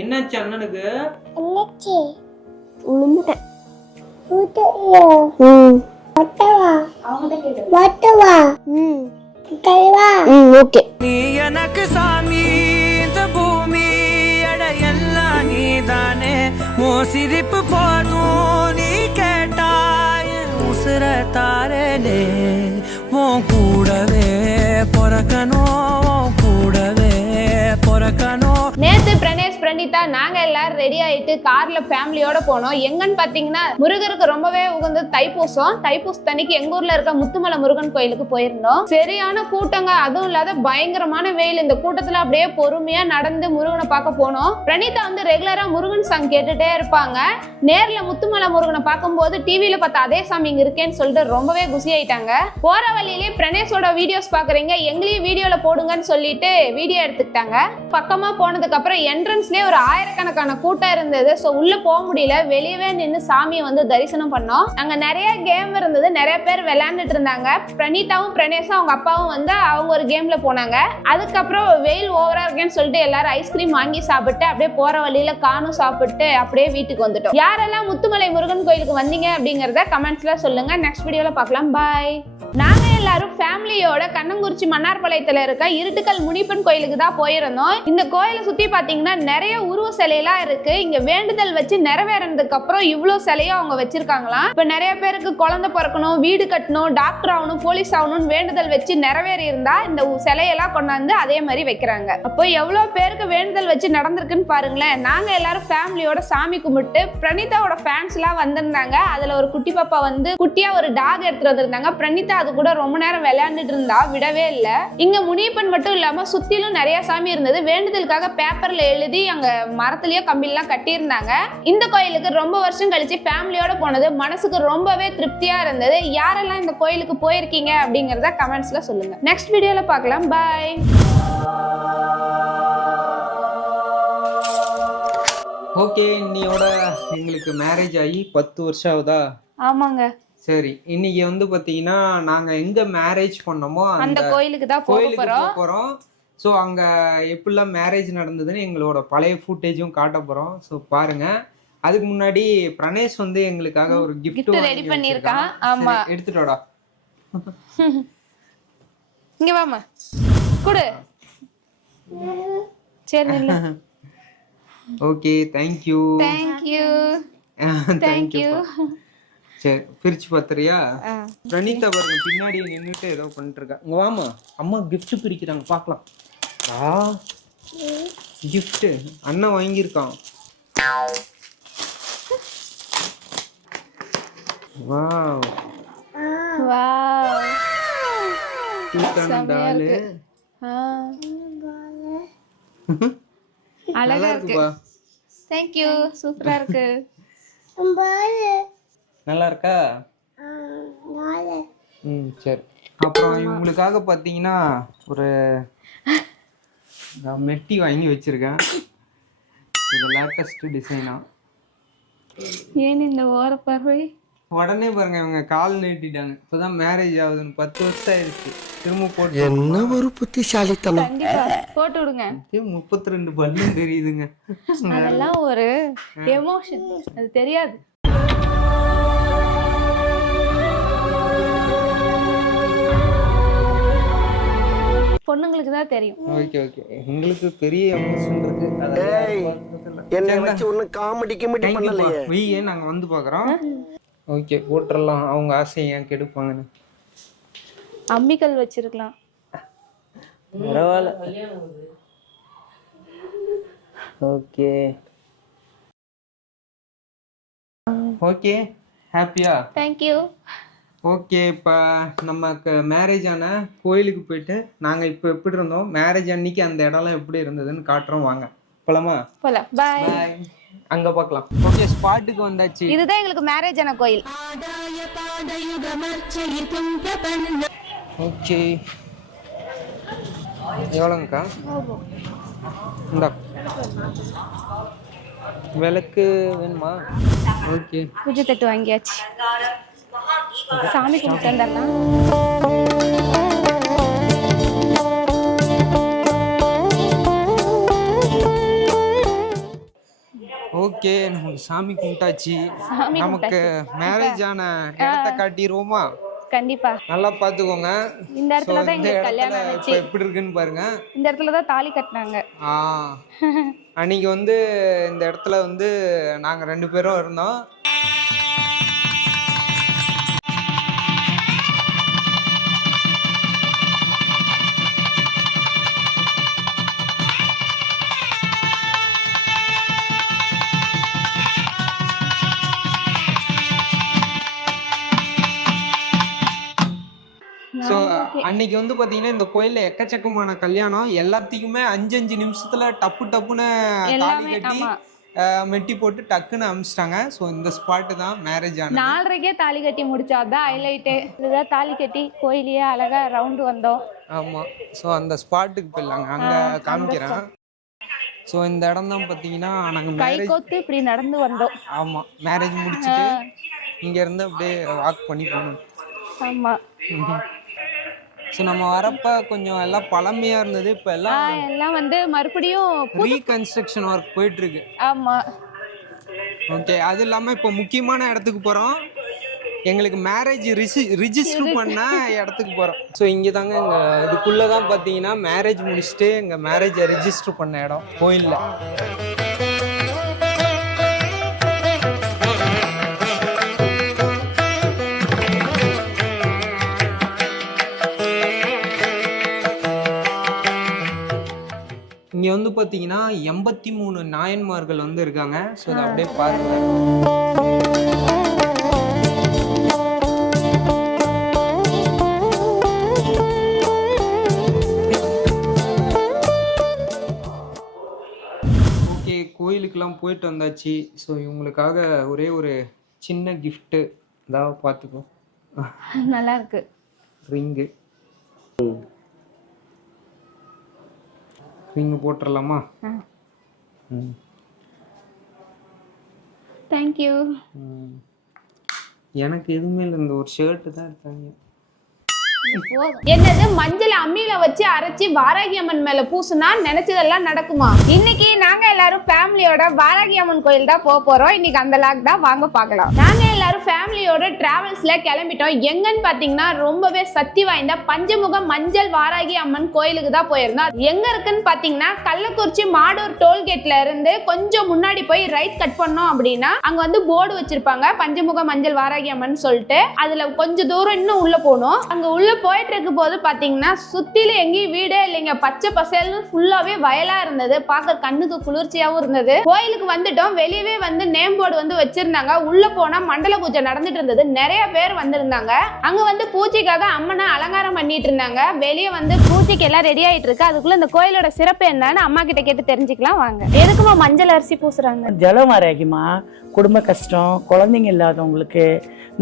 என்னாச்சு அண்ணனுக்கு? என்னாச்சு? விழுந்துட்டேன். ஓகே. நீ எனக்கு சாமி, இந்த பூமி எல்லாம் நீதானே. ஓ சிரிப்பு போதும் நீ கேட்டாய் உசுர தாரனே. உன் கூடவே பொறக்கணும், கூடவே பொறக்கணும். நேத்து பிரணேஷ் பிரணிதா நாங்க எல்லாரும் ரெடி ஆயிட்டு கார்ல ஃபேமிலியோட போனோம். எங்கன்னு பாத்தீங்கன்னா முருகருக்கு ரொம்பவே உகந்த தைப்பூசத்தன்னைக்கு எங்க ஊர்ல இருக்க முத்துமலை முருகன் கோயிலுக்கு போயிருந்தோம். சரியான கூட்டங்க, அதுவும் இல்லாத பயங்கரமான வெயில். இந்த கூட்டத்துல அப்படியே பொறுமையா நடந்து முருகனை பார்க்க போனோம். பிரணிதா வந்து ரெகுலரா முருகன் சாங் கேட்டுட்டே இருப்பாங்க. நேர்ல முத்துமலை முருகனை பார்க்கும்போது டிவில பார்த்த அதே சாமி இங்க இருக்கேன்னு சொல்லிட்டு ரொம்பவே குசி ஆயிட்டாங்க. போற வழியிலே பிரணேஷோட வீடியோஸ் பாக்குறீங்க, எங்களையும் வீடியோல போடுங்கன்னு சொல்லிட்டு வீடியோ எடுத்துக்கிட்டாங்க. பக்கமா போனதுக்கு அப்புறம் என்ட்ரன்ஸ்லயே ஒரு ஆயிரக்கணக்கான கூட்டம் இருந்தது. சோ உள்ள போக முடியல, வெளியவே நின்று சாமியை வந்து தரிசனம் பண்ணோம். அங்க நிறைய கேம் இருந்தது, நிறைய பேர் விளையாண்டுட்டு இருந்தாங்க. பிரணிதாவும் பிரணேஷும் அவங்க அப்பாவும் வந்து அவங்க ஒரு கேம்ல போனாங்க. அதுக்கப்புறம் வெயில் ஓவரா இருக்கேன்னு சொல்லிட்டு எல்லாரும் ஐஸ்கிரீம் வாங்கி சாப்பிட்டு அப்படியே போற வழியில காணும் சாப்பிட்டு அப்படியே வீட்டுக்கு வந்துட்டோம். யாரெல்லாம் முத்துமலை முருகன் கோயிலுக்கு வந்தீங்க அப்படிங்கறத கமெண்ட்ஸ்ல சொல்லுங்க. நெக்ஸ்ட் வீடியோல பார்க்கலாம். பாய். நாங்க எல்லாரும் ஃபேமிலியோட கண்ணங்குறிச்சி மன்னார்பாளையத்துல இருக்க இருட்டுக்கல் முனிப்பன் கோயிலுக்கு தான் போயிருந்தோம். இந்த கோயிலை சுத்தி பாத்தீங்கன்னா நிறைய உருவ சிலையெல்லாம் இருக்கு. இங்க வேண்டுதல் வச்சு நிறைவேறதுக்கு அப்புறம் இவ்வளவு சிலையும் அவங்க வச்சிருக்காங்களாம். இப்ப நிறைய பேருக்கு குழந்தை பிறக்கணும், வீடு கட்டணும், டாக்டர் ஆகணும், போலீஸ் ஆகணும்னு வேண்டுதல் வச்சு நிறைவேறி இருந்தா இந்த சிலையெல்லாம் கொண்டாந்து அதே மாதிரி வைக்கிறாங்க. அப்போ எவ்வளவு பேருக்கு வேண்டுதல் வச்சு நடந்திருக்குன்னு பாருங்களேன். நாங்க எல்லாரும் ஃபேமிலியோட சாமி கும்பிட்டு பிரணிதாவோட ஃபேன்ஸ் எல்லாம் வந்திருந்தாங்க. அதுல ஒரு குட்டி பாப்பா வந்து குட்டியா ஒரு டாக் எடுத்துட்டு வந்திருந்தாங்க. பிரணிதா அது கூட ரொம்ப நேரம் விளையாண்டுட்டு இருந்தா, விடவே இல்லை. இங்க முனியப்பன் மட்டும் இல்லாம சுத்திலும் நிறைய சாமி இருந்தது. வேண்டுதலுக்காக பேப்பர்ல எழுதி அங்க மரத்திலயோ கம்பிலாம் கட்டி இருந்தாங்க. இந்த கோயிலுக்கு ரொம்ப வருஷம் கழிச்சு ஃபேமிலியோட போனது மனசுக்கு ரொம்பவே திருப்தியா இருந்தது. யாரெல்லாம் இந்த கோயிலுக்கு போயிருக்கீங்க அப்படிங்கறத கமெண்ட்ஸ்ல சொல்லுங்க. நெக்ஸ்ட் வீடியோல பார்க்கலாம். பாய். ஓகே, இன்னையோட எங்களுக்கு மேரேஜ் ஆகி 10 வருஷம் ஆகுதா? ஆமாங்க. சரி, இன்னைக்கு வந்து பாத்தீங்கன்னா நாங்க எங்க மேரேஜ் பண்ணோமோ அந்த கோயிலுக்கு தான் போறோம். ஸோ அங்க எப்படிலாம் மேரேஜ் நடந்ததுன்னு எங்களோட பழைய ஃபுட்டேஜும் காட்ட போறோம். ஸோ பாருங்க. அதுக்கு முன்னாடி பிரணேஷ் வந்து எங்களுக்காக ஒரு கிஃப்ட் ரெடி பண்ணிருக்கான். ஆமா, எடுத்துட்டோடா. இங்க வாமா, குடு. சரி நில்லு. Okay, thank you. சரி, பிரிச்சு பாத்துறியா? பிரணீதா பாருங்க பின்னாடி நின்னுட்டு ஏதோ பண்ணிட்டு இருக்கா. இங்க வாமா, அம்மா கிஃப்ட் பிரிக்கிறாங்க, பாக்கலாம். கிஃப்ட் அண்ணன் வாங்கியிருக்கான். வாவ் வாவ், டாலு அழகா இருக்கு. Thank you, சூப்பரா இருக்கு. நல்லா இருக்கா? சரி. அப்புறம் இவங்களுக்காக பாத்தீங்கன்னா ஒரு மெட்டி வாங்கி வச்சிருக்கேன். இது லேட்டஸ்ட் டிசைனா. ஏன் இந்த ஓர பார்வை? உடனே பாருங்க, இவங்க கால் நீட்டிட்டாங்க. இப்பதான் மேரேஜ் ஆகுதுன்னு 10 வருஷம் ஆயிடுச்சு. திரும்ப போட்டு என்ன ஒரு புத்திசாலித்தனம். கண்டிப்பா போட்டு விடுங்க. 32 பல்லும் தெரியுதுங்க. அதெல்லாம் ஒரு எமோஷன், அது தெரியாது. பொண்ணுங்களுக்கு தான் தெரியும். ஓகே ஓகே, உங்களுக்கு பெரிய எமோஷன் இருக்கு. என்ன வச்சு ஒண்ணு காமெடி பண்ணலையே. வெய்யே நாங்க வந்து பார்க்கறோம். ஓகே, போட்றலாம். அவங்க ஆசையை ஏன் கெடுப்பாங்கன்னு. அம்மிக்கல் வச்சிருக்கலாம். பரவாயில்ல. ஓகே ஓகே, ஹாப்பியா? Thank you. ஓகே, இப்போ நமக்கு மேரேஜ் ஆன கோயிலுக்கு போயிட்டு நாங்கள் இப்போ எப்படி இருந்தோம், மேரேஜ் அன்னைக்கு அந்த இடம்லாம் எப்படி இருந்ததுன்னு காட்டுறோம். வாங்க போலாமா? போலாம். பாய். பாய். அங்கே பார்க்கலாம். ஓகே, ஸ்பாட்டுக்கு வந்தாச்சு. இதுதான் எங்களுக்கு மேரேஜ் ஆன கோயில். ஓகே, எவ்வளோங்கக்கா? இந்தா விளக்கு வேணுமா? ஓகே, பூஜை தட்டு வாங்கியாச்சு. சாமி கும்பிட்டு வந்துடலாம். ஓகே, நமக்கு சாமி கும்பிட்டாச்சு. சாமி நமக்கு மேரேஜ் ஆன இடத்த காட்டிடுவோமா? கண்டிப்பா. நல்லா பாத்துக்கோங்க. இந்த இடத்துல தான் எங்க கல்யாணம் ஆச்சு. இப்ப எப்படி இருக்குன்னு பாருங்க. இந்த இடத்துல தான் தாலி கட்டினாங்க. அன்னைக்கு வந்து இந்த இடத்துல வந்து நாங்க 2 பேரும் இருந்தோம். ஸோ அன்னைக்கு வந்து பார்த்தீங்கன்னா இந்த கோயிலில் எக்கச்சக்கமான கல்யாணம், எல்லாத்துக்குமே 5 நிமிஷத்துல டப்புன்னு தாலி கட்டி மெட்டி போட்டு டக்குன்னு அமிச்சிட்டாங்க. ஸோ இந்த ஸ்பாட்டு தான் மேரேஜ் ஆனது. 4:30க்கே தாலி கட்டி முடிச்சாதான் ஹைலைட்டு. இதுதான் தாலி கட்டி கோயிலையே அழகா ரவுண்டு வந்தோம். ஆமாம். ஸோ அந்த ஸ்பாட்டுக்கு போயிடலாங்க, அங்கே காமிக்கிறேன். ஸோ இந்த இடம் தான் பார்த்தீங்கன்னா நாங்கள் கை கோத்து இப்படி நடந்து வந்தோம். ஆமாம், மேரேஜ் முடிச்சுட்டு இங்கேருந்து அப்படியே வாக் பண்ணி போகணும். ஆமாம். ஸோ நம்ம வரப்ப கொஞ்சம் எல்லாம் பழமையா இருந்தது, இப்போ எல்லாம் வந்து மறுபடியும் ரீகன்ஸ்ட்ரக்ஷன் ஒர்க் போயிட்டு இருக்கு. ஆமா. ஓகே, அது இல்லாமல் இப்போ முக்கியமான இடத்துக்கு போகிறோம். எங்களுக்கு மேரேஜ் ரிஜிஸ்டர் பண்ண இடத்துக்கு போகிறோம். ஸோ இங்கே தாங்க எங்கள் இதுக்குள்ளே தான் பார்த்தீங்கன்னா மேரேஜ் முடிச்சுட்டு எங்கள் மேரேஜை ரிஜிஸ்டர் பண்ண இடம் கோயிலில். இங்கே வந்து பார்த்தீங்கன்னா 83 நாயன்மார்கள் வந்து இருக்காங்க. ஸோ அதை அப்படியே பாருங்க. ஓகே, கோயிலுக்கெல்லாம் போயிட்டு வந்தாச்சு. ஸோ இவங்களுக்காக ஒரே ஒரு சின்ன கிஃப்ட்டு, அதாவது பார்த்துக்கோ. நல்லா இருக்கு. ரிங்கு போட்டுடலாமா? தேங்க்யூ. எனக்கு எதுவுமே இல்லை, இந்த ஒரு ஷர்ட்டு தான் இருக்காங்க. என்னது, மஞ்சள் அம்மியில வச்சு அரைச்சி வாராகி அம்மன் மேல பூசுனா நினைச்சதெல்லாம் நடக்குமா? இன்னைக்கு நாங்க எல்லாரும் ஃபேமிலியோட வாராகி அம்மன் கோயில் தான் போறோம். இன்னைக்கு அந்த லாக் தான் வாங்க பார்க்கலாம். நாங்க எல்லாரும் ஃபேமிலியோட டிராவல்ஸ்ல கிளம்பிட்டோம். எங்கன்னு பாத்தீங்கன்னா ரொம்பவே சக்தி வாய்ந்த பஞ்சமுக மஞ்சள் வாராகி அம்மன் கோயிலுக்கு தான் போயிருந்தோம். எங்க இருக்குன்னு பாத்தீங்கன்னா கள்ளக்குறிச்சி மாடூர் டோல்கேட்ல இருந்து கொஞ்சம் முன்னாடி போய் ரைட் கட் பண்ணோம் அப்படின்னா அங்க வந்து போர்டு வச்சிருப்பாங்க, பஞ்சமுக மஞ்சள் வாராகி அம்மன் சொல்லிட்டு. அதுல கொஞ்சம் தூரம் இன்னும் உள்ள போகணும். அங்க உள்ள போயிட்டு இருக்கும் போது பாத்தீங்கன்னா சுத்தில எங்கேயும் வீடே இல்லைங்க, பச்சை பசேல்னு ஃபுல்லாவே வயலா இருந்தது. பார்க்க கண்ணுக்கு குளிர்ச்சியாவும் இருந்தது. கோயிலுக்கு வந்துட்டோம். வெளியவே வந்து நேம் போர்டு வந்து வச்சிருந்தாங்க. உள்ள போனா மண்டல பூஜை நடந்துட்டு இருந்தது. நிறைய பேர் வந்திருந்தாங்க. அங்க வந்து பூஜைக்காக அம்மனை அலங்காரம் பண்ணிட்டு இருந்தாங்க. வெளியே வந்து பூஜைக்கு எல்லாம் ரெடி ஆயிட்டு இருக்கு. அதுக்குள்ள இந்த கோயிலோட சிறப்பு என்னன்னு அம்மா கிட்ட கேட்டு தெரிஞ்சுக்கலாம் வாங்க. எதுக்குமா மஞ்சள் அரிசி பூசுறாங்க? ஜலம் வராகிமா, குடும்ப கஷ்டம், குழந்தைங்க இல்லாதவங்களுக்கு,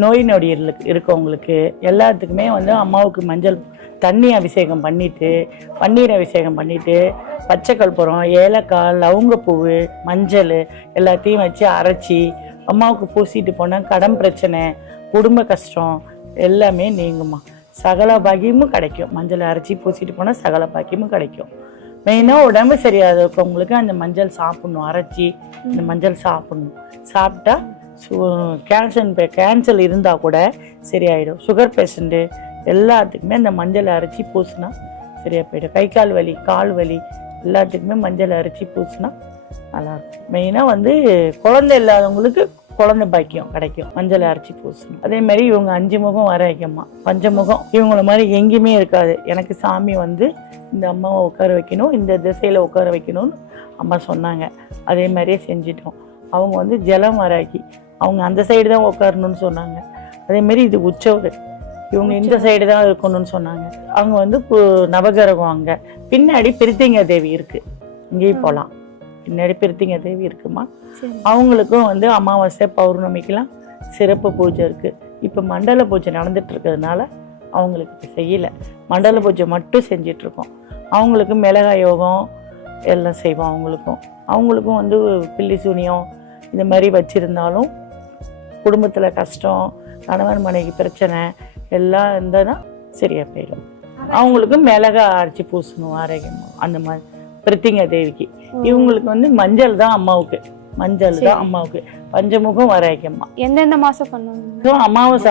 நோய் நொடி இருக்கவங்களுக்கு எல்லாத்துக்குமே வந்து அம்மாவுக்கு மஞ்சள் தண்ணி அபிஷேகம் பண்ணிட்டு, பன்னீர் அபிஷேகம் பண்ணிட்டு, பச்சை கற்பூரம், ஏலக்காய், லவங்கப்பூவு, மஞ்சள் எல்லாத்தையும் வச்சு அரைச்சி அம்மாவுக்கு பூசிட்டு போனால் கடன் பிரச்சனை, குடும்ப கஷ்டம் எல்லாமே நீங்குமா. சகல பாக்கியமும் கிடைக்கும். மஞ்சள் அரைச்சி பூசிட்டு போனால் சகல பாக்கியமும் கிடைக்கும். மெயினாக உடம்பு சரியாக இருக்கவங்களுக்கு அந்த மஞ்சள் சாப்பிடணும், அரைச்சி இந்த மஞ்சள் சாப்பிடணும். சாப்பிட்டா கேன்சர் இருந்தால் கூட சரியாயிடும். சுகர் பேஷண்ட்டு எல்லாத்துக்குமே இந்த மஞ்சள் அரைச்சி பூசினா சரியாக போயிடும். கை கால் வலி, கால் வலி எல்லாத்துக்குமே மஞ்சள் அரைச்சி பூசினா நல்லாயிருக்கும். மெயினாக வந்து குழந்தை இல்லாதவங்களுக்கு குழந்தை பாக்கியம் கிடைக்கும் மஞ்சள் அரைச்சி பூசணும். அதே மாதிரி இவங்க 5 முகம் வராகியம்மா, பஞ்சமுகம். இவங்கள மாதிரி எங்கேயுமே இருக்காது. எனக்கு சாமி வந்து இந்த அம்மாவை உட்கார வைக்கணும், இந்த திசையில் உட்கார வைக்கணும்னு அம்மா சொன்னாங்க. அதே மாதிரியே செஞ்சிட்டோம். அவங்க வந்து ஜலம் வராகி, அவங்க அந்த சைடு தான் உட்காரணும்னு சொன்னாங்க. அதேமாரி இது உற்சவர், இவங்க இந்த சைடு தான் இருக்கணும்னு சொன்னாங்க. அவங்க வந்து நவகிரகம். அங்கே பின்னாடி பிரித்திங்க தேவி இருக்கு, இங்கேயும் போகலாம். பின்னாடி பிரித்திங்க தேவி இருக்குமா. அவங்களுக்கும் வந்து அமாவாசை பௌர்ணமிக்கெல்லாம் சிறப்பு பூஜை இருக்கு. இப்போ மண்டல பூஜை நடந்துட்டு இருக்கிறதுனால அவங்களுக்கு இப்போ செய்யலை, மண்டல பூஜை மட்டும் செஞ்சிட்டு இருக்கோம். அவங்களுக்கு மிளகாய் யோகம் எல்லாம் செய்வோம். அவங்களுக்கும் வந்து பில்லி சூனியம் இந்த மாதிரி வச்சிருந்தாலும் குடும்பத்தில் கஷ்டம், கணவன் மனைவி பிரச்சனை எல்லாம் இருந்ததுன்னா சரியாக போயிடும். அவங்களுக்கு மிளகாய் அரைச்சி பூசணும் ஆரோக்கியமாக. அந்த மாதிரி பிரித்திங்க தேவிக்கு. இவங்களுக்கு வந்து மஞ்சள் தான் அம்மாவுக்கு மஞ்சள் தான் அம்மாவுக்கு. பஞ்சமுகம் வாராகி அம்மா. எந்தெந்த மாசம் பண்ணுவாங்க?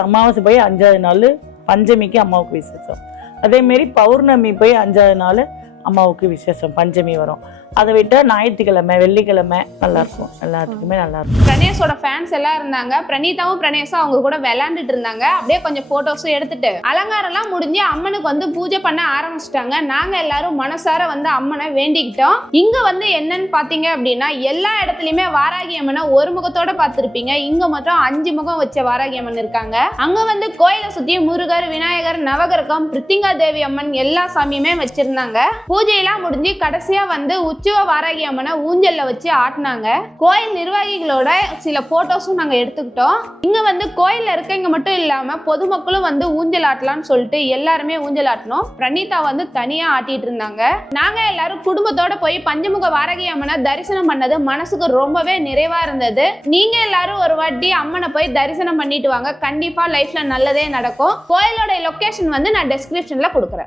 அமாவாசை போய் 5வது நாள் பஞ்சமிக்கு அம்மாவுக்கு விசேஷம். அதே மாதிரி பௌர்ணமி போய் 5வது நாள் அம்மாவுக்கு விசேஷம், பஞ்சமி வரும். அதை விட்டா ஞாயிற்றுக்கிழமை வெள்ளிக்கிழமை நல்லா இருக்கும், எல்லாத்துக்குமே நல்லா இருக்கும். பிரணேஷோட ஃபேன்ஸ் எல்லாம் இருந்தாங்க. பிரணீதாவும் பிரணேஷும் அவங்க கூட விளையாண்டுட்டு இருந்தாங்க. அப்படியே கொஞ்சம் போட்டோஸும் எடுத்துட்டு அலங்காரம் எல்லாம் முடிஞ்சு அம்மனுக்கு வந்து பூஜை பண்ண ஆரம்பிச்சிட்டாங்க. நாங்க எல்லாரும் மனசார வந்து அம்மனை வேண்டிக்கிட்டோம். இங்க வந்து என்னன்னு பாத்தீங்க அப்படின்னா எல்லா இடத்துலயுமே வாராகி அம்மனை ஒரு முகத்தோட பார்த்திருப்பீங்க. இங்க மட்டும் 5 முகம் வச்ச வாராகி அம்மன் இருக்காங்க. அங்க வந்து கோயிலை சுத்தி முருகர், விநாயகர், நவகிரகம், பிரித்திங்கா தேவி அம்மன் எல்லா சாமியுமே வச்சிருந்தாங்க. பூஜையெல்லாம் முடிஞ்சு கடைசியா வந்து உற்சவ வாராகி அம்மனை ஊஞ்சல்ல வச்சு ஆட்டினாங்க. கோயில் நிர்வாகிகளோட சில போட்டோஸும் நாங்க எடுத்துக்கிட்டோம். இங்க வந்து கோயில்ல இருக்கவங்க மட்டும் இல்லாம பொதுமக்களும் வந்து ஊஞ்சல் ஆட்டலாம்னு சொல்லிட்டு எல்லாருமே ஊஞ்சல் ஆட்டணும். பிரணீதா வந்து தனியா ஆட்டிட்டு இருந்தாங்க. நாங்க எல்லாரும் குடும்பத்தோட போய் பஞ்சமுக வாராகி அம்மனை தரிசனம் பண்ணது மனசுக்கு ரொம்பவே நிறைவா இருந்தது. நீங்க எல்லாரும் ஒரு வாட்டி அம்மனை போய் தரிசனம் பண்ணிட்டு வாங்க. கண்டிப்பா லைஃப்ல நல்லதே நடக்கும். கோயிலோட லொகேஷன் வந்து நான் டெஸ்கிரிப்ஷன்ல கொடுக்குறேன்.